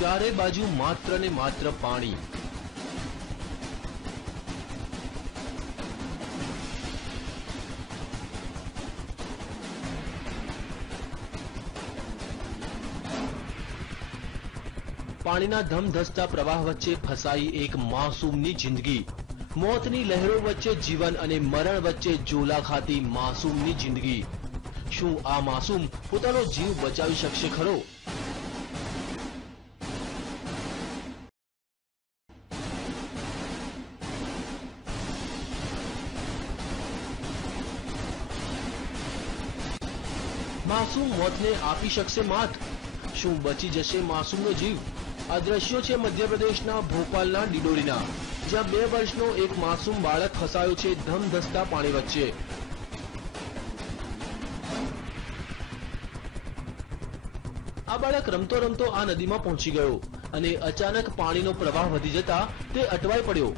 ચારે બાજુ માત્ર ને માત્ર પાણી। પાણીના ધમધસતા પ્રવાહ વચ્ચે ફસાઈ એક માસૂમની જિંદગી। મોતની લહેરો વચ્ચે જીવન અને મરણ વચ્ચે ઝોલા ખાતી માસૂમની જિંદગી। શું આ માસૂમ પોતાનો જીવ બચાવી શકશે ખરો? માસૂમ મોતને આપી શકશે માત? શું બચી જશે માસૂમનો જીવ? આ દ્રશ્યો છે મધ્યપ્રદેશના ભોપાલના ડિડોરીના, જ્યાં 2 વર્ષનો એક માસૂમ બાળક ફસાયો છે ધમધસતા પાણી વચ્ચે। આ બાળક રમતો રમતો આ નદીમાં પહોંચી ગયો અને અચાનક પાણીનો પ્રવાહ વધી જતા તે અટવાઈ પડ્યો।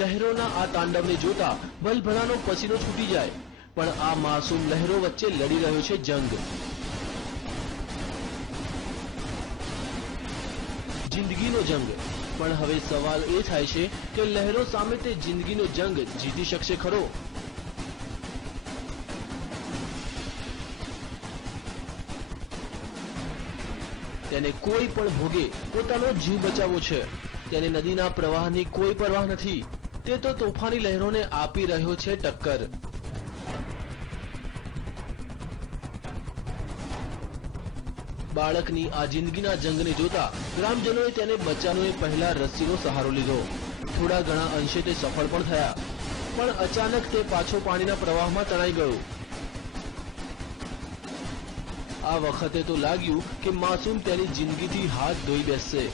લહેરોના આ તાંડવને જોતા ભલભલાનો પસીનો છૂટી જાય, પણ આ માસૂમ લહેરો વચ્ચે લડી રહ્યો છે જંગ। જિંદગીનો જંગ। પણ હવે સવાલ એ થાય છે કે લહેરો સામે તે જિંદગીનો જંગ જીતી શકશે ખરો? તેને કોઈ પણ ભોગે પોતાનો જીવ બચાવવો છે। તેને નદીના પ્રવાહની કોઈ પરવાહ નથી। તે તો તોફાની લહેરોને આપી રહ્યો છે ટક્કર। બાળકની આ જિંદગીના જંગને જોતા ગ્રામજનોએ તેને બચાવવાને પહેલા રસ્સીનો સહારો લીધો। થોડા ઘણા અંશે તે સફળ પણ થયા, પણ અચાનક તે પાછો પાણીના પ્રવાહમાં તણાઈ ગયો। આ વખતે તો લાગ્યું કે માસૂમ તેની જિંદગીથી હાથ ધોઈ બેસશે।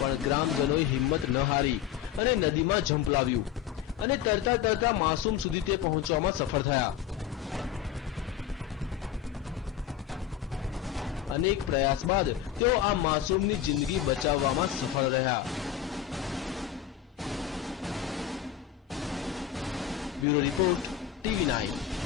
પણ ગ્રામજનોએ હિંમત ન હારી અને નદીમાં ઝંપલાવ્યું અને તરતા તરતા માસૂમ સુધી તે પહોંચવામાં સફળ થયા। અનેક પ્રયાસ બાદ તેઓ આ માસૂમની જિંદગી બચાવવામાં સફળ રહ્યા। Bureau report, TV9।